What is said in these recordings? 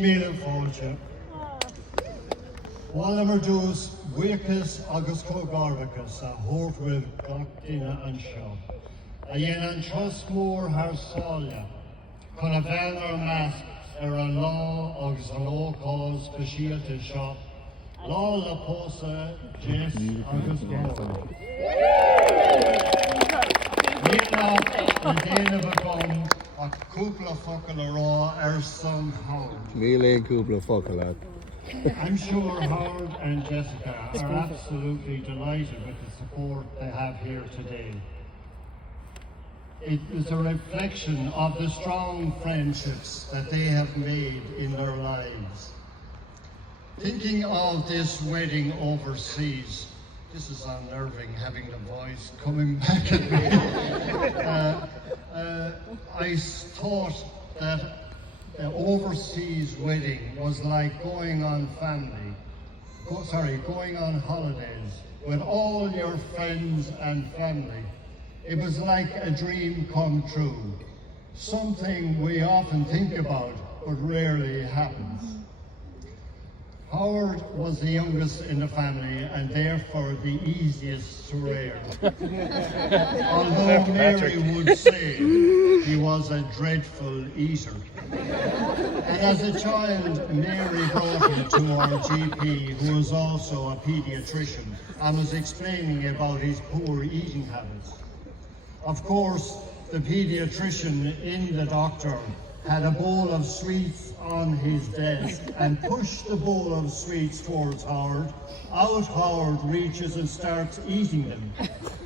Míle fáilte. Bhfuil mar dús buíochas agus cógarbhachas a thórfuil gach duine anseo. A dhéanaan an tros mór thar sáile, chun a bhean ar measc ar an lá agus an ócáil speisialta seo, lá le pósa, Jess agus Gordon. Níl déanamh a gom ach cúpla focail a rá ar son Howard. Míle cúpla focail at. I'm sure Howard and Jessica are absolutely delighted with the support they have here today. It is a reflection of the strong friendships that they have made in their lives. Thinking of this wedding overseas, this is unnerving having the voice coming back at me. I thought that the overseas wedding was like going on holidays with all your friends and family. It was like a dream come true, something we often think about but rarely happens. Howard was the youngest in the family and therefore the easiest to rear. Although Mary would say he was a dreadful eater. And as a child, Mary brought him to our GP, who was also a paediatrician, and was explaining about his poor eating habits. Of course, the paediatrician in the doctor had a bowl of sweets on his desk and pushed the bowl of sweets towards Howard. Out Howard reaches and starts eating them.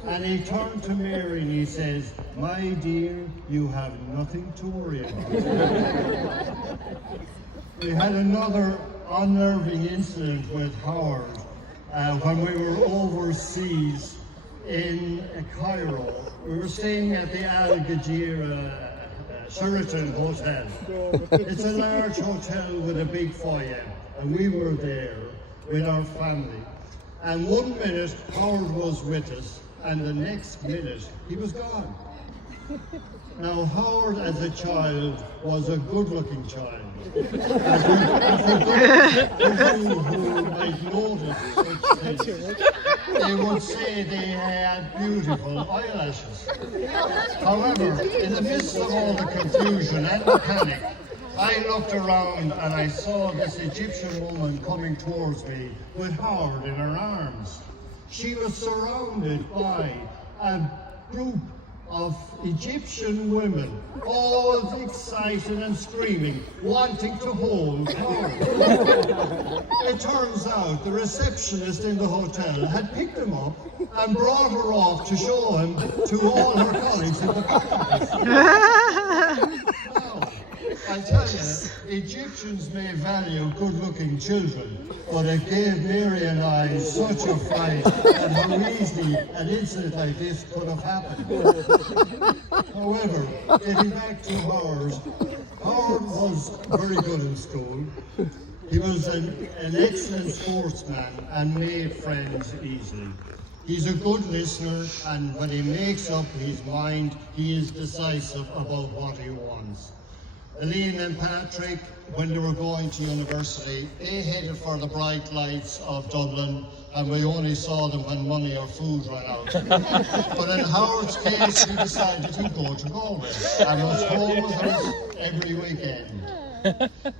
And he turned to Mary and he says, "My dear, you have nothing to worry about." We had another unnerving incident with Howard when we were overseas in Cairo. We were staying at the Al Gajira Sheraton Hotel. It's a large hotel with a big foyer, and we were there with our family. And 1 minute Howard was with us, and the next minute he was gone. Now Howard as a child was a good-looking child. Who might notice such things, they would say they had beautiful eyelashes. However, in the midst of all the confusion and the panic, I looked around and I saw this Egyptian woman coming towards me with Howard in her arms. She was surrounded by a group of Egyptian women, all excited and screaming, wanting to hold Howard. It turns out the receptionist in the hotel had picked him up and brought her off to show him to all her colleagues in the marketplace. Now, I tell you, Egyptians may value good-looking children, but it gave Mary and I such a fright at how easily an incident like this could have happened. However, getting back to Howard was very good in school. He was an excellent sportsman and made friends easily. He's a good listener, and when he makes up his mind, he is decisive about what he wants. Elaine and Patrick, when they were going to university, they headed for the bright lights of Dublin, and we only saw them when money or food ran out. But in Howard's case, he decided he'd go to Galway and was home with us every weekend.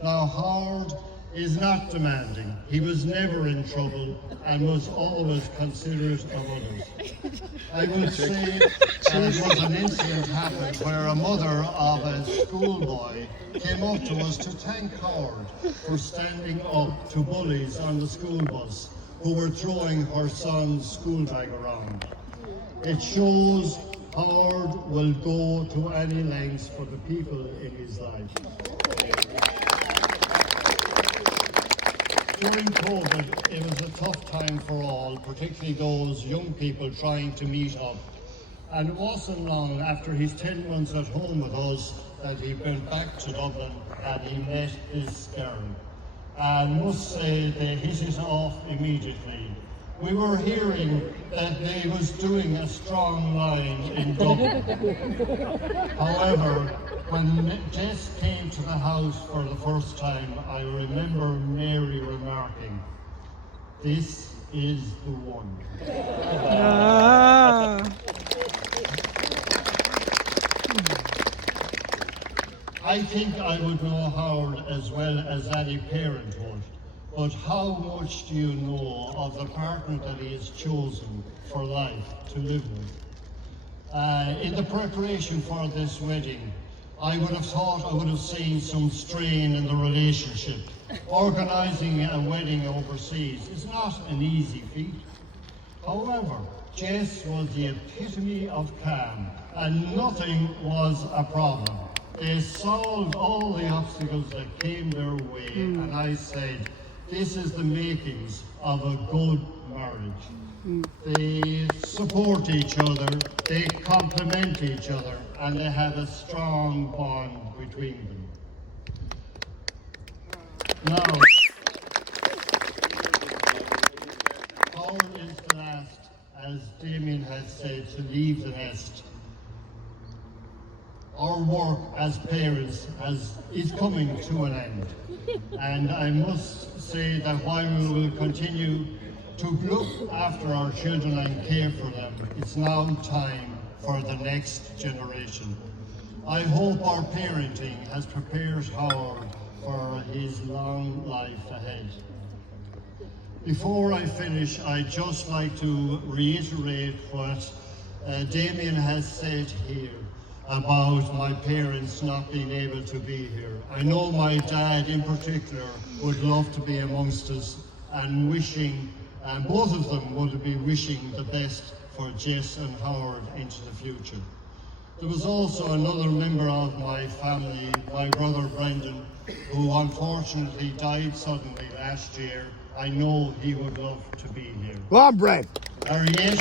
Now, Howard is not demanding. He was never in trouble and was always considerate of others. I would say there was an incident happened where a mother of a schoolboy came up to us to thank Howard for standing up to bullies on the school bus who were throwing her son's school bag around. It shows Howard will go to any lengths for the people in his life. During COVID, it was a tough time for all, particularly those young people trying to meet up. And it wasn't long after his 10 months at home with us that he went back to Dublin and he met this girl. I must say they hit it off immediately. we were hearing that they was doing a strong line in Dublin. However, when Jess came to the house for the first time, I remember Mary remarking, "This is the one." I think I would know Howard as well as any parent would, but how much do you know of the partner that he has chosen for life to live with? In the preparation for this wedding, I would have thought I would have seen some strain in the relationship. Organising a wedding overseas is not an easy feat. However, Jess was the epitome of calm, and nothing was a problem. They solved all the obstacles that came their way, and I said, this is the makings of a good marriage. They support each other, they complement each other, and they have a strong bond between them. Now, Howard is the last, as Damien has said, to leave the nest. Our work as parents is coming to an end. And I must say that while we will continue to look after our children and care for them, it's now time for the next generation. I hope our parenting has prepared Howard for his long life ahead. Before I finish, I'd just like to reiterate what Damien has said here about my parents not being able to be here. I know my dad in particular would love to be amongst us and wishing, and both of them would be wishing the best for Jess and Howard into the future. There was also another member of my family, my brother Brendan, who unfortunately died suddenly last year. I know he would love to be here. Go on, Brent. Ariesh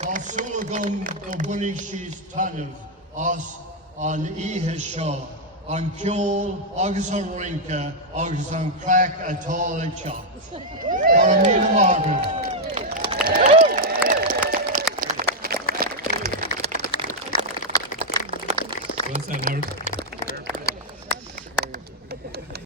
Tásúlagum go bunig síos tainmh as an ihe seo, an ceol agus an rinke agus an crack atá le teach. Gar a míle mágad. Well said, Howard.